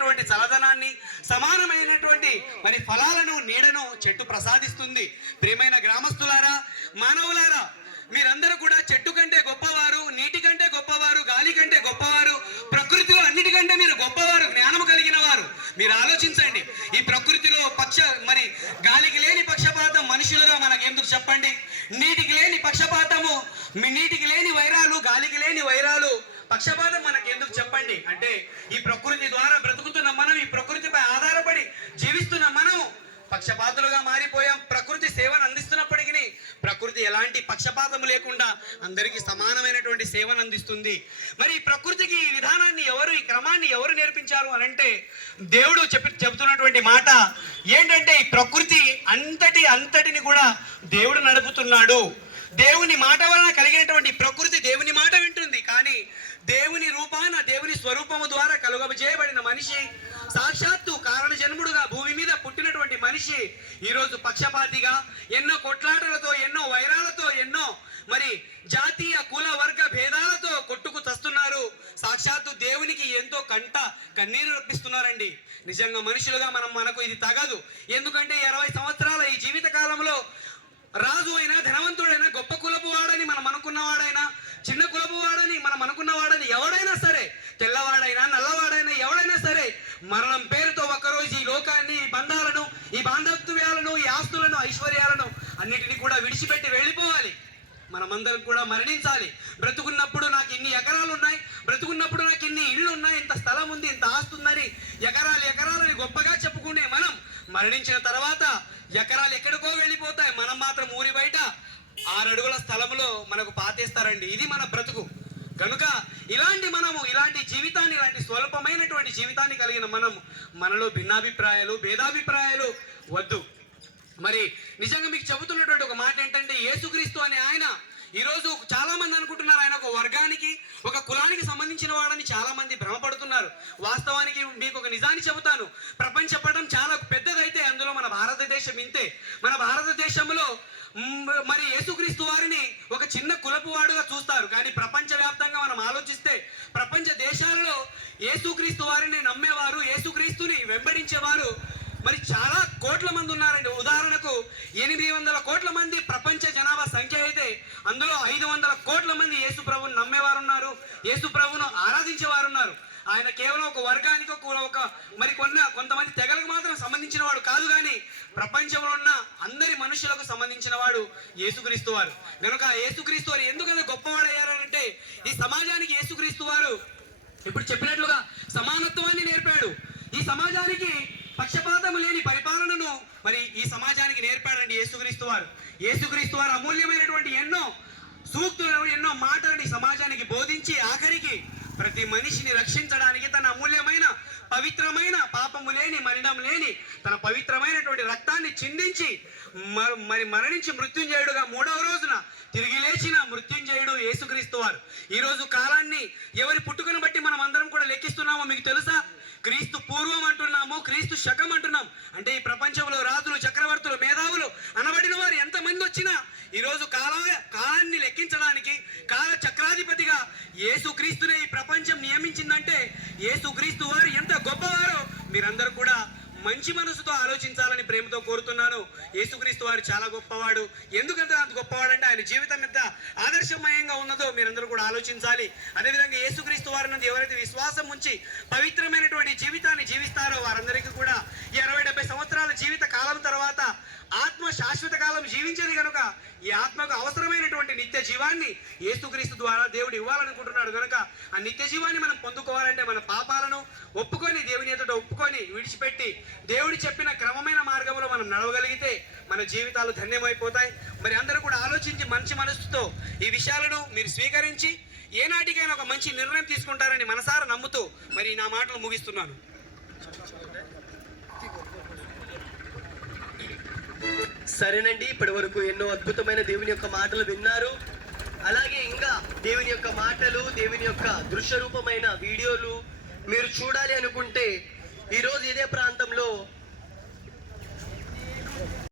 సమానమైనటువంటి చల్లదనాన్ని, సమానమైనటువంటి మరి ఫలాలను, నీడను చెట్టు ప్రసాదిస్తుంది. ప్రియమైన గ్రామస్తులారా, మానవులారా, మీరందరూ కూడా చెట్టు కంటే గొప్పవారు, నీటి కంటే గొప్పవారు, గాలి కంటే గొప్పవారు, ప్రకృతిలో అన్నిటికంటే మీరు గొప్పవారు, జ్ఞానము కలిగిన వారు. మీరు ఆలోచించండి, ఈ ప్రకృతిలో మరి గాలికి లేని పక్షపాతం మనుషులుగా మనకెందుకు చెప్పండి? నీటికి లేని పక్షపాతము, నీటికి లేని వైరాలు, గాలికి లేని వైరాలు, పక్షపాతం మనకెందుకు చెప్పండి? అంటే ఈ ప్రకృతి ద్వారా బ్రతుకుతున్న మనం, ఈ ప్రకృతిపై ఆధారపడి జీవిస్తున్న మనము పక్షపాతులుగా మారిపోయాం. ప్రకృతి సేవను అందిస్తున్నప్పటికీ ప్రకృతి ఎలాంటి పక్షపాతం లేకుండా అందరికీ సమానమైనటువంటి సేవను అందిస్తుంది. మరి ఈ ప్రకృతికి ఈ విధానాన్ని ఎవరు, ఈ క్రమాన్ని ఎవరు నేర్పించారు అని అంటే దేవుడు చెబుతున్నటువంటి మాట ఏంటంటే, ఈ ప్రకృతి అంతటిని కూడా దేవుడు నడుపుతున్నాడు. దేవుని మాట వలన కలిగినటువంటి ప్రకృతి దేవుని మాట వింటుంది. కానీ దేవుని రూపాన, దేవుని స్వరూపము ద్వారా కలుగజేయబడిన మనిషి, సాక్షాత్తు కారణ జన్ముడుగా భూమి మీద పుట్టినటువంటి మనిషి ఈరోజు పక్షపాతిగా ఎన్నో కొట్లాటలతో, ఎన్నో వైరాలతో, ఎన్నో మరి జాతీయ కుల వర్గ భేదాలతో కొట్టుకు చస్తున్నారు. సాక్షాత్తు దేవునికి ఎంతో కన్నీరు రప్పిస్తున్నారండి. నిజంగా మనుషులుగా మనకు ఇది తగదు. ఎందుకంటే 20 సంవత్సరాల ఈ జీవిత కాలంలో రాజు అయినా, ధనవంతుడైనా, గొప్ప కులపు వాడని మనం అనుకున్నవాడైనా, చిన్న కులపు వాడని మనం అనుకున్నవాడని, ఎవడైనా సరే, తెల్లవాడైనా నల్లవాడైనా ఎవడైనా సరే, మరణం పేరుతో ఒక్కరోజు ఈ లోకాన్ని, ఈ బంధాలను, ఈ బాంధవ్యాలను, ఈ ఆస్తులను, ఐశ్వర్యాలను అన్నిటినీ కూడా విడిచిపెట్టి వెళ్ళిపోవాలి. మనమందరం కూడా మరణించాలి. బ్రతుకున్నప్పుడు నాకు ఇన్ని ఎకరాలు ఉన్నాయి, బ్రతుకున్నప్పుడు నాకు ఇన్ని ఇళ్ళు ఉన్నాయి, ఇంత స్థలం ఉంది, ఇంత ఆస్తి ఉందని ఎకరాలని గొప్పగా చెప్పుకునే మనం మరణించిన తర్వాత ఎకరాలు ఎక్కడికో వెళ్ళిపోతాయి. మనం మాత్రం ఊరి బయట 6 అడుగుల స్థలంలో మనకు పాతేస్తారండి. ఇది మన బ్రతుకు. కనుక ఇలాంటి జీవితాన్ని, ఇలాంటి స్వల్పమైనటువంటి జీవితాన్ని కలిగిన మనలో భిన్నాభిప్రాయాలు, భేదాభిప్రాయాలు వద్దు. మరి నిజంగా మీకు చెబుతున్నటువంటి ఒక మాట ఏంటంటే, యేసుక్రీస్తు అనే ఆయన ఈరోజు చాలా మంది అనుకుంటున్నారు ఆయన ఒక వర్గానికి, ఒక కులానికి సంబంధించిన వాడని చాలా మంది భ్రమపడుతున్నారు. వాస్తవానికి మీకు ఒక నిజాన్ని చెబుతాను. ప్రపంచ పటం చాలా పెద్దదైతే అందులో మన భారతదేశం ఇంతే. మన భారతదేశంలో మరి యేసుక్రీస్తు వారిని ఒక చిన్న కులపు వాడుగా చూస్తారు. కానీ ప్రపంచవ్యాప్తంగా మనం ఆలోచిస్తే ప్రపంచ దేశాలలో యేసుక్రీస్తు వారిని నమ్మేవారు, యేసుక్రీస్తుని వెంబడించేవారు మరి చాలా కోట్ల మంది ఉన్నారండి. ఉదాహరణకు 800 కోట్ల మంది ప్రపంచ జనాభా సంఖ్య అయితే అందులో 500 కోట్ల మంది యేసు ప్రభువును నమ్మేవారు ఉన్నారు, యేసు ప్రభువును ఆరాధించేవారు ఉన్నారు. ఆయన కేవలం ఒక వర్గానికి, మరి కొంతమంది తెగలకు మాత్రం సంబంధించిన వాడు కాదు, కానీ ప్రపంచంలో ఉన్న అందరి మనుషులకు సంబంధించిన వాడు యేసుక్రీస్తు వారు. కనుక యేసుక్రీస్తు వారు ఎందుకంటే గొప్పవాడయ్యారంటే, ఈ సమాజానికి యేసుక్రీస్తు వారు ఇప్పుడు చెప్పినట్లుగా సమానత్వాన్ని నేర్పాడు. ఈ సమాజానికి పక్షపాతం లేని పరిపాలనను మరి ఈ సమాజానికి నేర్పాడండి యేసుక్రీస్తు వారు. యేసుక్రీస్తు వారు అమూల్యమైనటువంటి ఎన్నో సూక్తులను, ఎన్నో మాటలని సమాజానికి బోధించి ఆఖరికి ప్రతి మనిషిని రక్షించడానికి తన అమూల్యమైన, పవిత్రమైన, పాపము లేని, మరణం లేని తన పవిత్రమైనటువంటి రక్తాన్ని చిందించి మరి మరణించి మృత్యుంజయుడుగా 3వ రోజున తిరిగి లేచిన మృత్యుంజయుడు యేసుక్రీస్తు వారు. ఈరోజు కాలాన్ని ఎవరి పుట్టుకను బట్టి మనం అందరం కూడా లెక్కిస్తున్నామో మీకు తెలుసా? క్రీస్తు పూర్వం అంటున్నాము, క్రీస్తు శకం అంటున్నాం. అంటే ఈ ప్రపంచంలో రాజులు, చక్రవర్తులు, మేధావులు అనబడిన వారు ఎంతమంది వచ్చినా ఈరోజు కాలాన్ని లెక్కించడానికి కాల చక్రాధిపతిగా యేసుక్రీస్తునే ఈ ప్రపంచం నియమించిందంటే యేసుక్రీస్తు వారు ఎంత గొప్పవారో మీరందరూ కూడా మంచి మనసుతో ఆలోచించాలని ప్రేమతో కోరుతున్నాను. యేసుక్రీస్తు వారు చాలా గొప్పవాడు. ఎందుకంటే అంత గొప్పవాడు అంటే ఆయన జీవితం ఎంత ఆదర్శమయంగా ఉన్నదో మీరందరూ కూడా ఆలోచించాలి. అదేవిధంగా యేసుక్రీస్తు వారి నుండి ఎవరైతే విశ్వాసం ఉంచి పవిత్రమైనటువంటి జీవితాన్ని జీవిస్తారో వారందరికీ కూడా 60-70 సంవత్సరాల జీవిత కాలం తర్వాత ఆత్మ శాశ్వత కాలం జీవించేది కనుక ఈ ఆత్మకు అవసరమైనటువంటి నిత్య జీవాన్ని యేసుక్రీస్తు ద్వారా దేవుడు ఇవ్వాలనుకుంటున్నాడు. కనుక ఆ నిత్య జీవాన్ని మనం పొందుకోవాలంటే మన పాపాలను ఒప్పుకొని, దేవుని ఎదుట ఒప్పుకొని, విడిచిపెట్టి దేవుడు చెప్పిన క్రమమైన మార్గంలో మనం నడవగలిగితే మన జీవితాలు ధన్యమైపోతాయి. మరి అందరూ కూడా ఆలోచించి మంచి మనసుతో ఈ విషయాలను మీరు స్వీకరించి ఏనాటికైనా ఒక మంచి నిర్ణయం తీసుకుంటారని మనసారా నమ్ముతూ మరి నా మాటలు ముగిస్తున్నాను. సరేనండి, ఇప్పటి వరకు ఎన్నో అద్భుతమైన దేవుని యొక్క మాటలు విన్నారు. అలాగే ఇంకా దేవుని యొక్క మాటలు, దేవుని యొక్క దృశ్య రూపమైన వీడియోలు మీరు చూడాలి అనుకుంటే ఈరోజు ఇదే ప్రాంతంలో